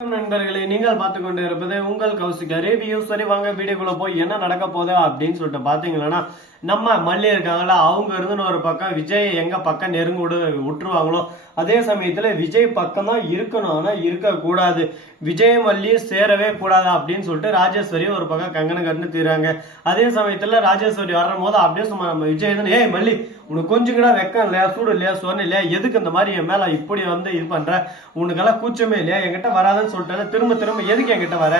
நண்பர்களே, நீங்கள் பார்த்து கொண்டு இருப்பது உங்கள் கௌசிக் ரிவ்யூ. சரி, வாங்க வீடியோக்குள்ள போய் என்ன நடக்க போகுது அப்படின்னு சொல்லிட்டு பாத்தீங்கன்னா, நம்ம மல்லி இருக்காங்களா, அவங்க இருந்து ஒரு பக்கம் விஜய் எங்க பக்கம் நெருங்க விட்டுருவாங்களோ அதே சமயத்துல விஜய் பக்கம் தான் இருக்கணும், ஆனா இருக்க கூடாது, விஜய் மல்லி சேரவே கூடாது அப்படின்னு சொல்லிட்டு ராஜேஸ்வரி ஒரு பக்கம் கங்கணம் கட்டு தீராங்க. அதே சமயத்துல ராஜேஸ்வரி வரும் போது அப்படியே சும்மா நம்ம விஜய் தான், ஏய் மல்லி, உனக்கு கொஞ்சம் கூட வெக்கம் இல்லையா, சூடு இல்லையா, சொன்ன இல்லையா, எதுக்கு இந்த மாதிரி என் மேல இப்படி இது பண்ற, உனக்கெல்லாம் கூச்சமே இல்லையா, என்கிட்ட வராதுன்னு சொல்லிட்டு திரும்ப திரும்ப எதுக்கு என்கிட்ட வர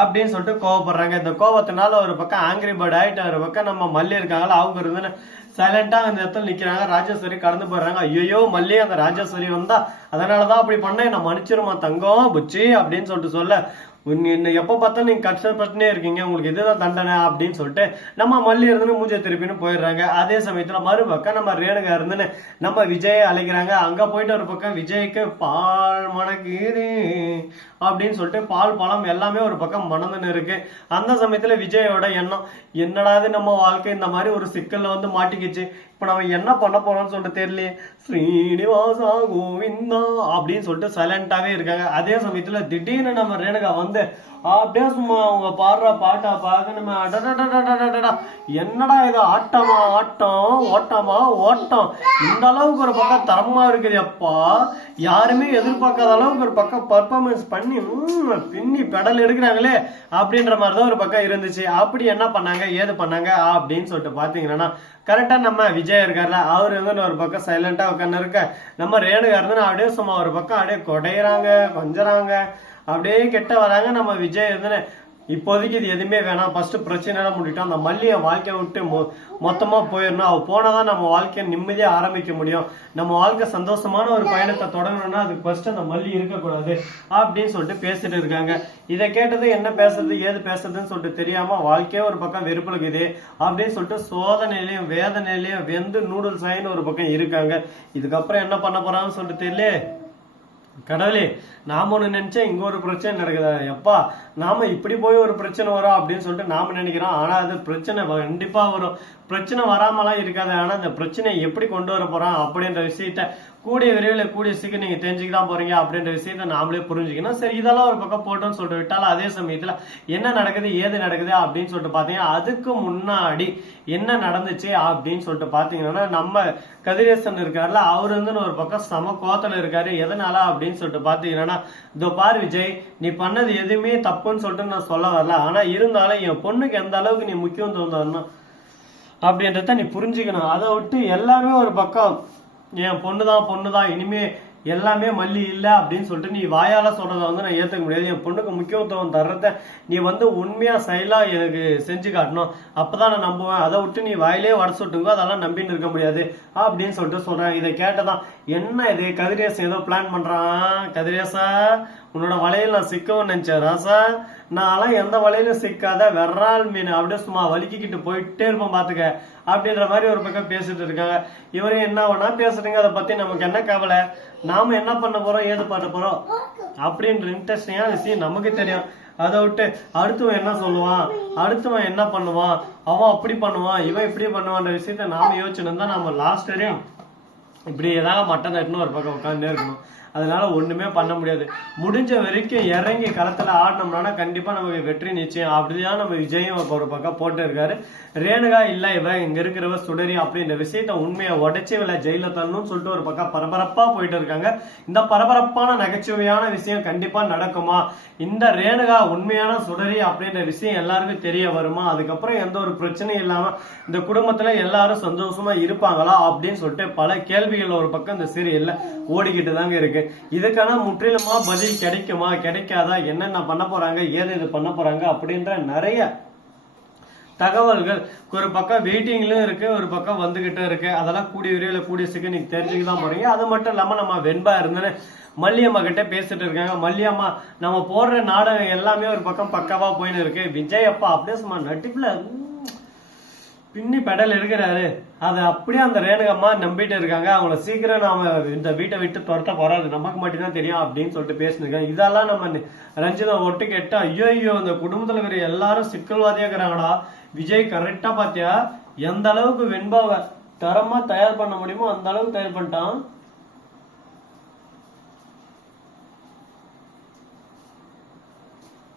அப்படின்னு சொல்லிட்டு கோவப்படுறாங்க. இந்த கோவத்தினால ஒரு பக்கம் ஆங்கிரி பேர்ட் ஆயிட்டு ஒரு பக்கம் நம்ம மல்லி இருக்காங்களா, அவங்க இருந்து சைலண்டா அந்த இடத்துல நிக்கிறாங்க. ராஜேஸ்வரி கடந்து போடுறாங்க. ஐயோ மல்லி, அந்த ராஜேஸ்வரி வந்தா அதனாலதான் அப்படி பண்ண, என்ன மன்னிச்சிருமா தங்கம் புச்சி அப்படின்னு சொல்லிட்டு சொல்ல, என்ன எப்ப பார்த்தாலும் நீங்க கஷ்டப்பட்டுனே இருக்கீங்க, உங்களுக்கு இதுதான் தண்டனை அப்படின்னு சொல்லிட்டு நம்ம மல்லி இருந்துன்னு மூஞ்ச திருப்பின்னு போயிடுறாங்க. அதே சமயத்துல மறுபக்கம் நம்ம ரேணுகா இருந்துன்னு நம்ம விஜய அழைக்கிறாங்க. அங்க போயிட்டு ஒரு பக்கம் விஜய்க்கு பால் மணக்குது அப்படின்னு சொல்லிட்டு பால் பழம் எல்லாமே ஒரு பக்கம் மணந்துன்னு இருக்கு. அந்த சமயத்துல விஜயோட எண்ணம், என்னடாது நம்ம வாழ்க்கை இந்த மாதிரி ஒரு சிக்கல்ல மாட்டிக்கிச்சு, இப்ப நம்ம என்ன பண்ண போறோம்னு சொல்லிட்டு தெரியலையே, ஸ்ரீனிவாசா கோவிந்தா அப்படின்னு சொல்லிட்டு சைலண்டாவே இருக்காங்க. அதே சமயத்துல திடீர்னு நம்ம ரேணுகா அப்படியே சும்மா அவங்க பாடுற பாட்டா பார்க்க நம்ம என்னடா இது, ஆட்டமா ஆட்டம், ஓட்டமா ஓட்டம், இந்த அளவுக்கு ஒரு பக்கம் தரமா இருக்குது அப்பா, யாருமே எதிர்பார்க்காத அளவுக்கு ஒரு பக்கம் பர்ஃபார்மன்ஸ் பண்ணி பின்னி பெடல் எடுக்கிறாங்களே அப்படின்ற மாதிரிதான் ஒரு பக்கம் இருந்துச்சு. அப்படி என்ன பண்ணாங்க ஏது பண்ணாங்க அப்படின்னு சொல்லிட்டு பாத்தீங்கன்னா, கரெக்டா நம்ம விஜய் இருக்காருல, அவரு ஒரு பக்கம் சைலண்டா உட்காந்து இருக்க, நம்ம ரேணுகா இருந்து அப்படியே சும்மா ஒரு பக்கம் அப்படியே கொடையிறாங்க, கொஞ்சறாங்க, அப்படியே கெட்ட வராங்க. நம்ம விஜய் இருந்து இப்போதைக்கு இது எதுவுமே வேணாம், ஃபர்ஸ்ட் பிரச்சனை முடிட்டோம், அந்த மல்லியை வாழ்க்கையை விட்டு மொத்தமா போயிடணும், அவ போனாதான் நம்ம வாழ்க்கையை நிம்மதியா ஆரம்பிக்க முடியும், நம்ம வாழ்க்கை சந்தோஷமான ஒரு பயணத்தை தொடங்கணும்னா அதுக்கு ஃபர்ஸ்ட் அந்த மல்லி இருக்கக்கூடாது அப்படின்னு சொல்லிட்டு பேசிட்டு இருக்காங்க. இதை கேட்டது என்ன பேசுறது ஏது பேசுறதுன்னு சொல்லிட்டு தெரியாம வாழ்க்கையே ஒரு பக்கம் வெறுப்புலுக்குது அப்படின்னு சொல்லிட்டு சோதனையிலையும் வேதனையிலையும் வெந்து நூடுல்ஸ் ஆயின்னு ஒரு பக்கம் இருக்காங்க. இதுக்கப்புறம் என்ன பண்ண போறான்னு சொல்லிட்டு தெரியல. கடவுளே, நாம ஒண்ணு நினைச்சா இங்க ஒரு பிரச்சனை நடக்குதா எப்பா, நாம இப்படி போய் ஒரு பிரச்சனை வரும் அப்படின்னு சொல்லிட்டு நாம நினைக்கிறோம், ஆனா அது பிரச்சனை கண்டிப்பா வரும். பிரச்சனை வராமலாம் இருக்காது, ஆனா அந்த பிரச்சனையை எப்படி கொண்டு வர போறோம் அப்படின்ற விஷயத்த கூடிய விரைவில் கூடிய சீக்கிரம் நீங்க தெரிஞ்சுக்கிதான் போறீங்க அப்படின்ற விஷயத்த நாமளே புரிஞ்சுக்கணும். சரி, இதெல்லாம் ஒரு பக்கம் போட்டோம்னு சொல்லிட்டு விட்டாலும் அதே சமயத்துல என்ன நடக்குது ஏது நடக்குது அப்படின்னு சொல்லிட்டு பாத்தீங்கன்னா, அதுக்கு முன்னாடி என்ன நடந்துச்சு அப்படின்னு சொல்லிட்டு பாத்தீங்கன்னா, நம்ம கதிரேசன் இருக்காருல, அவரு ஒரு பக்கம் சம கோத்தல இருக்காரு. எதனால அப்படின்னு சொல்லிட்டு பாத்தீங்கன்னா, இதோ பாரு விஜய், நீ பண்ணது எதுவுமே தப்புன்னு சொல்லிட்டு நான் சொல்ல வரல, ஆனா இருந்தாலும் என் பொண்ணுக்கு எந்த அளவுக்கு நீ முக்கியத்துவம் தரணும் அப்படின்றத நீ புரிஞ்சுக்கணும். அதை விட்டு எல்லாமே ஒரு பக்கம் என் பொண்ணுதான் இனிமே எல்லாமே மல்லி இல்ல அப்படின்னு சொல்லிட்டு நீ வாயால சொல்றத நான் ஏத்துக்க முடியாது. என் பொண்ணுக்கு முக்கியத்துவம் தர்றத நீ உண்மையா செயலா எனக்கு செஞ்சு காட்டணும், அப்பதான் நான் நம்புவேன். அதை விட்டு நீ வாயிலே வட சுட்டுங்க, அதெல்லாம் நம்பின்னு இருக்க முடியாது அப்படின்னு சொல்லிட்டு சொல்றேன். இதை கேட்டதான் என்ன இது கதிரேசன் ஏதோ பிளான் பண்றான், கதிரேசா உன்னோட வலையில நான் சிக்கவும் நினைச்சேன் ராசா, நான்லாம் எந்த வலையிலும் சிக்காத வெறால் மீன் அப்படியே சும்மா வலிக்கிட்டு போயிட்டே இருப்போம் பாத்துக்க அப்படின்ற மாதிரி ஒரு பக்கம் பேசிட்டு இருக்காங்க. இவரும் என்ன வேணா பேசுறீங்க, அதை பத்தி நமக்கு என்ன கவலை, நாம என்ன பண்ண போறோம் ஏது பண்ண போறோம் அப்படின்ற இன்ட்ரெஸ்டிங்கான விஷயம் நமக்கு தெரியும். அதை விட்டு அடுத்தவன் என்ன சொல்லுவான், அடுத்தவன் என்ன பண்ணுவான், அவன் அப்படி பண்ணுவான் இவன் இப்படி பண்ணுவான்ற விஷயத்த நாம யோசிச்சுன்னு தான் நம்ம லாஸ்ட் வரையும் இப்படி ஏதாவது மட்டன் நட்டுன்னு ஒரு பக்கம் உட்காந்துட்டே இருக்கணும். அதனால ஒண்ணுமே பண்ண முடியாது. முடிஞ்ச வரைக்கும் இறங்கி களத்துல ஆடினோம்னா கண்டிப்பா நமக்கு வெற்றி நிச்சயம். அப்படிதான் நம்ம விஜயும் ஒரு பக்கம் போட்டு இருக்காரு. ரேணுகா இல்ல இவ இங்க இருக்கிறவ சுடரி அப்படின்ற விஷயத்த உண்மையை உடைச்சு இவளை ஜெயில தள்ளணும்னு சொல்லிட்டு ஒரு பக்கம் பரபரப்பா போயிட்டு இருக்காங்க. இந்த பரபரப்பான நகைச்சுவையான விஷயம் கண்டிப்பா நடக்குமா, இந்த ரேணுகா உண்மையான சுடரி அப்படின்ற விஷயம் எல்லாருக்கும் தெரிய வருமா, அதுக்கப்புறம் எந்த ஒரு பிரச்சனையும் இல்லாம இந்த குடும்பத்துல எல்லாரும் சந்தோஷமா இருப்பாங்களா அப்படின்னு சொல்லிட்டு பல கேள்விகள் ஒரு பக்கம் இந்த சீரியல்ல ஓடிக்கிட்டு தாங்க இருக்கு. இதுக்கான முற்றிலுமா பதில் கிடைக்குமா கிடைக்காதா, என்னென்ன பண்ண போறாங்க ஏது இது பண்ண போறாங்க அப்படின்ற நிறைய தகவல்கள் ஒரு பக்கம் வெயிட்டிங்லயும் இருக்கு, ஒரு பக்கம் வந்துகிட்டு இருக்கு. அதெல்லாம் கூடிய விரைவில் கூடிய சீக்கிரம் நீங்க தெரிஞ்சுக்கிதான் போறீங்க. அது மட்டும் இல்லாம நம்ம வெண்பா இருந்தேன்னு மல்லியம்மா கிட்ட பேசிட்டு இருக்காங்க. மல்லியம்மா, நம்ம போடுற நாடகம் எல்லாமே ஒரு பக்கம் பக்காவா போயின்னு இருக்கு, விஜய் அப்பா அப்படியே சும்மா நட்டிப்புல பின்னி பெடல் எடுக்கிறாரு, அது அப்படியே அந்த ரேணுகம்மா நம்பிட்டு இருக்காங்க. அவங்கள சீக்கிரம் நாம இந்த வீட்டை விட்டு துரத்த போறாது, நமக்கு மட்டும்தான் தெரியும் அப்படின்னு சொல்லிட்டு பேசினிருக்காங்க. இதெல்லாம் நம்ம ரஞ்சிதா ஒட்டு கேட்டா, ஐயோ இந்த குடும்பத்துல இருக்கிற எல்லாரும் சிக்கல்வாதியா இருக்கிறாங்கடா, விஜய் கரெக்டா பாத்தியா எந்த அளவுக்கு வெண்பாவை தரமா தயார் பண்ண முடியுமோ அந்த அளவுக்கு தயார் பண்ணிட்டான்.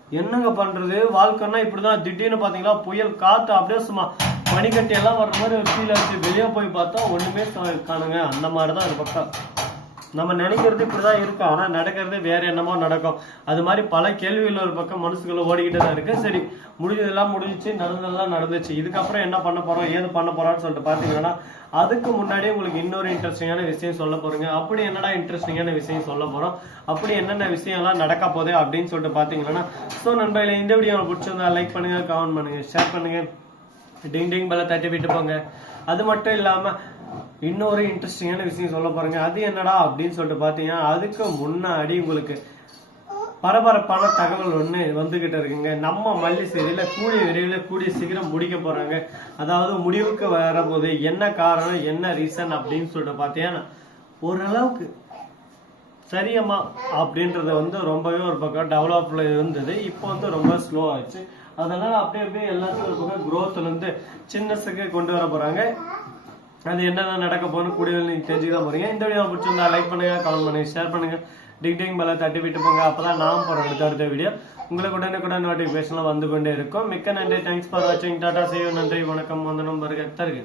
என்னங்க பண்றது, வாழ்க்கைன்னா இப்படிதான். திடீர்னு பாத்தீங்களா புயல் காத்து அப்படியே சும்மா பனிக்கட்டி எல்லாம் வர்ற மாதிரி ஒரு ஃபீல் ஆச்சு. வெளியே போய் பார்த்தா ஒண்ணுமே காணுங்க. அந்த மாதிரிதான் ஒரு பக்கம். நம்ம நினைக்கிறது இப்படிதான் இருக்கு, ஆனா நடக்கிறது வேற என்னமோ நடக்கும். அது மாதிரி பல கேள்விகள் ஒரு பக்கம் மனசுக்குள்ள ஓடிக்கிட்டு தான் இருக்கு. சரி, முடிஞ்சதெல்லாம் முடிஞ்சிச்சு, நடந்ததெல்லாம் நடந்துச்சு. இதுக்கப்புறம் என்ன பண்ண போறோம், ஏது பண்ண போறோம்னு சொல்லிட்டு பாத்தீங்கன்னா, அதுக்கு முன்னாடியே உங்களுக்கு இன்னொரு இன்ட்ரெஸ்டிங்கான விஷயம் சொல்ல போறேங்க. அப்படி என்னடா இன்ட்ரெஸ்டிங்கான விஷயம் சொல்ல போறோம், அப்படி என்னென்ன விஷயம் எல்லாம் நடக்க போகுது அப்படின்னு சொல்லிட்டு பாத்தீங்கன்னா, ஸோ நண்பர்களே, இந்த வீடியோ பிடிச்சிருந்தா லைக் பண்ணுங்க, கமெண்ட் பண்ணுங்க, ஷேர் பண்ணுங்க, டிங் டிங் பெல்ல தட்டி விட்டு போங்க. அது மட்டும் இல்லாம இன்னொரு இன்ட்ரெஸ்டிங்கான விஷயம் சொல்ல போறேங்க. அது என்னடா அப்படின்னு சொல்லிட்டு பாத்தீங்கன்னா, அதுக்கு முன்னாடி உங்களுக்கு பரபரப்பான தகவல் ஒண்ணு வந்துகிட்டு இருக்குங்க. நம்ம மல்லி சீரியல கூடிய விரைவில் கூடிய சீக்கிரம் முடிக்க போறாங்க. அதாவது முடிவுக்கு வரப்போது. என்ன காரணம், என்ன ரீசன் அப்படின்னு சொல்லிட்டு பாத்தீங்கன்னா, ஓரளவுக்கு சரியம்மா அப்படின்றது ரொம்பவே ஒரு பக்கம் டெவலப்ல இருந்தது. இப்போ ரொம்ப ஸ்லோ ஆயிடுச்சு. அதனால அப்படியே எல்லாத்தையும் ஒரு பக்கம் குரோத்ல இருந்து சின்னஸுக்கு கொண்டு வர போறாங்க. அது என்னென்ன நடக்க போகணும் கூடிய நீங்க தெரிஞ்சுதான் போறீங்க. இந்த வீடியோ பிடிச்சிருந்தா லைக் பண்ணுங்க, கமெண்ட் பண்ணுங்க, ஷேர் பண்ணுங்க, டிங் டிங் பெல்ல தட்டி விட்டு போங்க. அப்பதான் நான் போற அடுத்த வீடியோ உங்களுக்கு உடனுக்குடன் நோட்டிபிகேஷன்லாம் வந்து கொண்டே இருக்கும். மிக்க நன்றி. தேங்க்ஸ் ஃபார் வாட்சிங். Tata, see you. நன்றி, வணக்கம், வந்தனம், வருக தருக.